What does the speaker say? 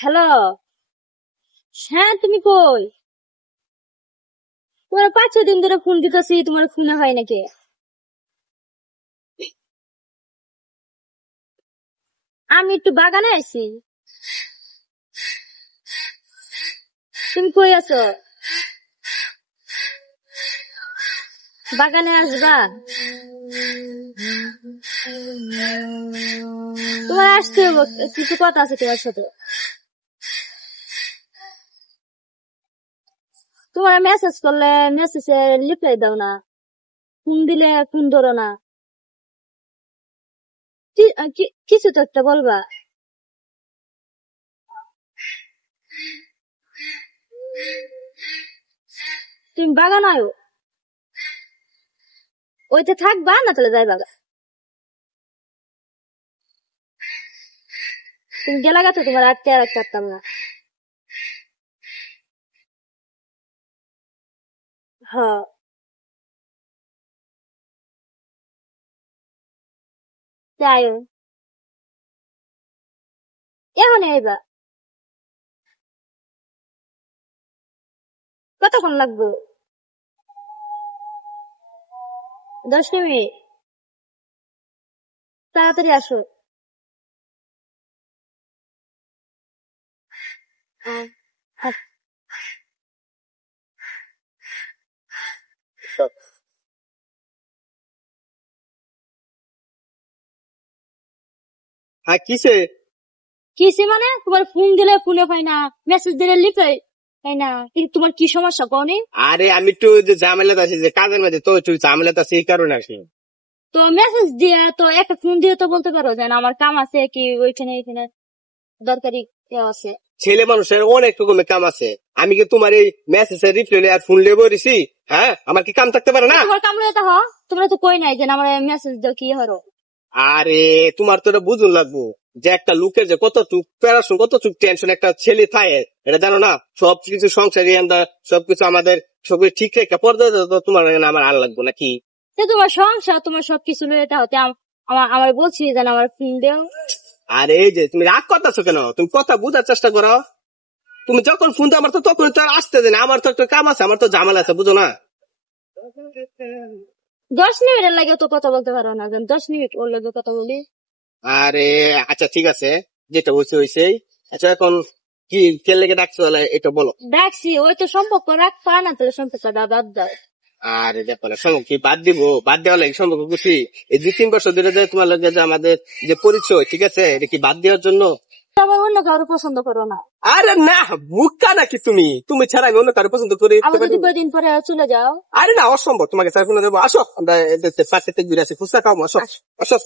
Hello. হ্যাঁ, তুমি কই? তোমার 5-6 দিন ধরে ফোন দিতেছি, তোমার ফোনে হয় নাকি? আমি একটু বাগানে আছি। তুমি কই আছো? বাগানে আসবা? তোমার আসতে হবে, কিছু কথা আছে তোমার সাথে। তোমার মেসেজ করলে মেসেজে রিপ্লাই দাও না, ফোন দিলে ফোন ধরো না। কিছু তো একটা বলবা। তুমি বাগান আয়ো, ওইতে থাকবা না তাহলে যাই বাগান। তুমি গেলা গেছো, তোমার আটকে রাখতে পারতাম না। হ্যাঁ, যাই এখন আইবা। কতক্ষণ লাগবে? 10 মিনিট। তাড়াতাড়ি আসো। হ্যাঁ, হ্যাঁ। হ্যাঁ, কিসে? কিসে মানে? তোমার ফোন দিলে ফোনে হয় না, মেসেজ দিলে লিখে হয় না, কিন্তু তোমার কি সমস্যা কওনি? আরে আমি একটু যে ঝামেলাতে আছি, যে কাজের মধ্যে তো একটু ঝামেলাতে আছি, এই কারণে আসি। তো মেসেজ দিয়ে তো একটা ফোন দিয়ে তো বলতে পারো যে না, আমার কাম আছে, কি ওইখানে এখানে দরকারি কেউ আছে। ছেলে মানুষের অনেক রকমের কাম আছে। আমি কি তোমার এই মেসেজের রিপ্লাই আর ফোন লেবো রিসি? হ্যাঁ, আমার কি কাম থাকতে পারে না? তোমার কাম রয়ে তো তোমরা তো কই নাই যে না, আমার মেসেজ দাও কি হরো। আরে তোমার তো এটা বুঝুন লাগবো যে একটা লোকের যে কতটুক প্যারাশন, কতটুক টেনশন একটা ছেলে থাকে, এটা জানো না? সবকিছু সংসারে সবকিছু আমাদের সবকিছু ঠিক রেখে পর্যায়ে তোমার আমার আর লাগবো নাকি? তোমার সংসার, তোমার সবকিছু লয়ে এটা হতে আমার বলছি যে না, আমার ফোন দেও। আরে এই যে তুমি রাগ করতেছো কেন? তুমি কথা বুঝার চেষ্টা করো। তুমি যখন ফোন দাও আমার তো তখন তো আর আসতে দেয় না, আমার তো একটা কাম আছে, আমার তো ঝামেলা আছে, বুঝো না? 10 মিনিটের লাগে তো কথা বলতে পারো না, 10 মিনিট ওর লাগে কথা বলি। আরে আচ্ছা ঠিক আছে, যেটা হয়েছে হয়েছে। আচ্ছা এখন কি কে লেগে ডাকছো এটা বলো। দেখছি ওই তো সম্পর্ক রাখবা না, তাহলে সম্পর্ক বাদ দাও। আরে দেখো না, সম্পর্ক কি বাদ দিব? বাদ দেওয়া লাগে সম্পর্ক করছি? এই 2-3 বছর ধরে যে তোমার লগে যে আমাদের যে পরিচয়, ঠিক আছে, এটা কি বাদ দেওয়ার জন্য? আবার অন্য কারো পছন্দ করো না। আরে না, বুকা নাকি তুমি? তুমি ছাড়া আমি অন্য কারো পছন্দ করি? আবার যদি কয়েকদিন পরে চলে যাও। আরে না, অসম্ভব, তোমাকে স্যার ফোনে দেবো। আসো আমরা পাশে ঘুরে আসি, ফুচকা খাবো, আসো আসো।